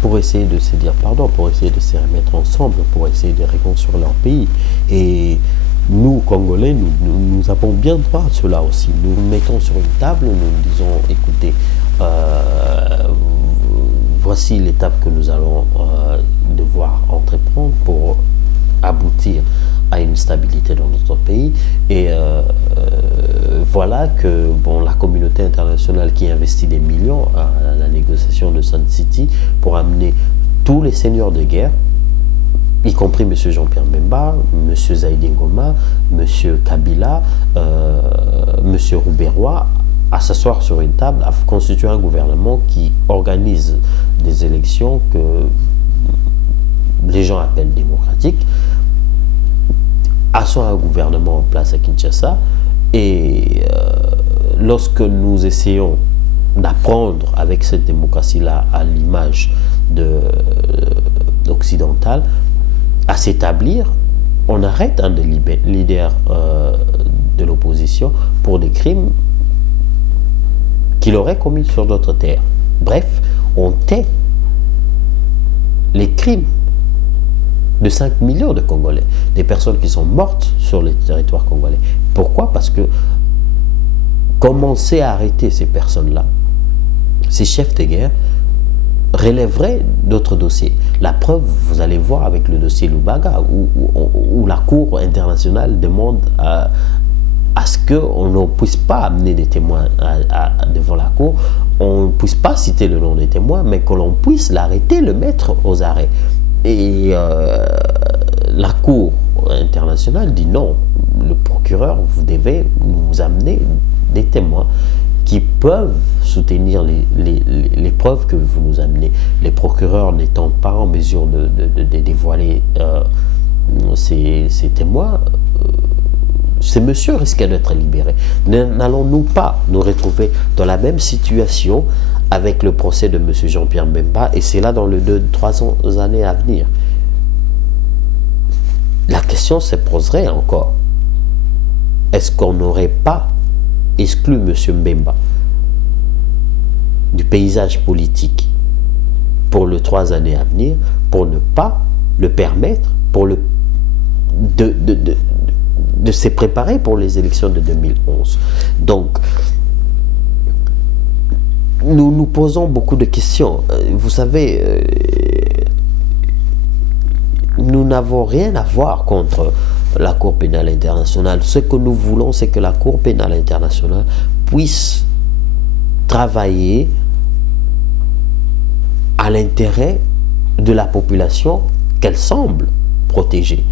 pour essayer de se dire pardon, pour essayer de se remettre ensemble, pour essayer de reconstruire leur pays. Et nous, Congolais, nous avons bien droit à cela aussi. Nous nous mettons sur une table, nous disons, écoutez, voici l'étape que nous allons devoir entreprendre pour aboutir à une stabilité dans notre pays. Et voilà que bon, la communauté internationale qui investit des millions à la négociation de Sun City pour amener tous les seigneurs de guerre, y compris M. Jean-Pierre Bemba, M. Zaïdi Ngoma, M. Kabila, M. Rouberoy, à s'asseoir sur une table, à constituer un gouvernement qui organise des élections que les gens appellent démocratiques, asseoir un gouvernement en place à Kinshasa. Et lorsque nous essayons d'apprendre avec cette démocratie-là à l'image occidentale, à s'établir, on arrête un des leaders de l'opposition pour des crimes qu'il aurait commis sur notre terre. Bref, on tait les crimes de 5 millions de Congolais, des personnes qui sont mortes sur les territoires congolais. Pourquoi? Parce que commencer à arrêter ces personnes-là, ces chefs de guerre, relèverait d'autres dossiers. La preuve, vous allez voir avec le dossier Lubaga, où la Cour internationale demande à ce qu'on ne puisse pas amener des témoins devant la Cour, on ne puisse pas citer le nom des témoins, mais que l'on puisse l'arrêter, le mettre aux arrêts. Et la Cour internationale dit non, le procureur, vous devez nous amener des témoins qui peuvent soutenir les preuves que vous nous amenez. Les procureurs n'étant pas en mesure de dévoiler ces témoins, ces messieurs risquent d'être libérés. N'allons-nous pas nous retrouver dans la même situation avec le procès de M. Jean-Pierre Bemba, et c'est là dans les 2-3 années à venir? La question se poserait encore. Est-ce qu'on n'aurait pas exclu M. Mbemba du paysage politique pour les 3 années à venir, pour ne pas le permettre de se préparer pour les élections de 2011. Donc, nous nous posons beaucoup de questions. Vous savez, nous n'avons rien à voir contre la Cour pénale internationale. Ce que nous voulons, c'est que la Cour pénale internationale puisse travailler à l'intérêt de la population qu'elle semble protéger.